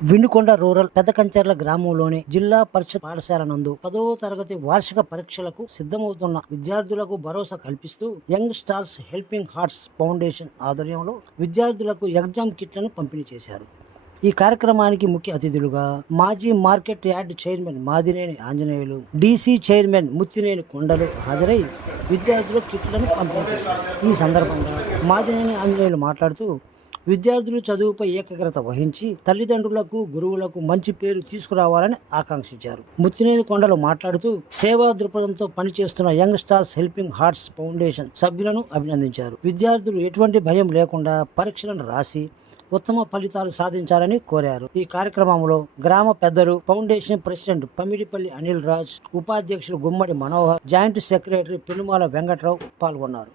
Vinukonda rural పెద్దకంచెర్ల గ్రామంలోని జిల్లా పరిషత్ పాఠశాల నందు 10వ తరగతి వార్షిక పరీక్షలకు సిద్ధమవుతున్న విద్యార్థులకు భరోసా కల్పిస్తూ young stars helping hearts foundation ఆధ్వర్యంలో విద్యార్థులకు ఎగ్జామ్ కిట్లను పంపిణీ చేశారు. ఈ కార్యక్రమానికి ముఖ్య అతిథులుగా మాజీ market yard chairman Madineni Anjaneyulu, DC chairman Muttineni కొండలు హాజరై విద్యార్థులకు కిట్లను పంపిణీ చేశారు. ఈ సందర్భంగా మాదినేని ఆంజనేయులు మాట్లాడుతూ విద్యార్థులు చదువుపై ఏకాగ్రత వహించి తల్లిదండ్రులకు, గురువులకు మంచి పేరు తీసుకురావాలని ఆకాంక్షించారు. ముత్తినేని కొండలు మాట్లాడుతూ సేవా దృక్పథంతో పనిచేస్తున్న young stars helping hearts foundation సభ్యులను అభినందించారు. విద్యార్థులు ఎటువంటి భయం లేకుండా పరీక్షలను రాసి ఉత్తమ ఫలితాలు సాధించాలని కోరారు. ఈ కార్యక్రమంలో గ్రామ పెద్దలు, ఫౌండేషన్ ప్రెసిడెంట్ పమిడిపల్లి అనిల్ రాజ్, ఉపాధ్యక్షులు గుమ్మడి మనోహర్, జాయింట్ సెక్రటరీ పెనుమాల వెంకట్రావు పాల్గొన్నారు.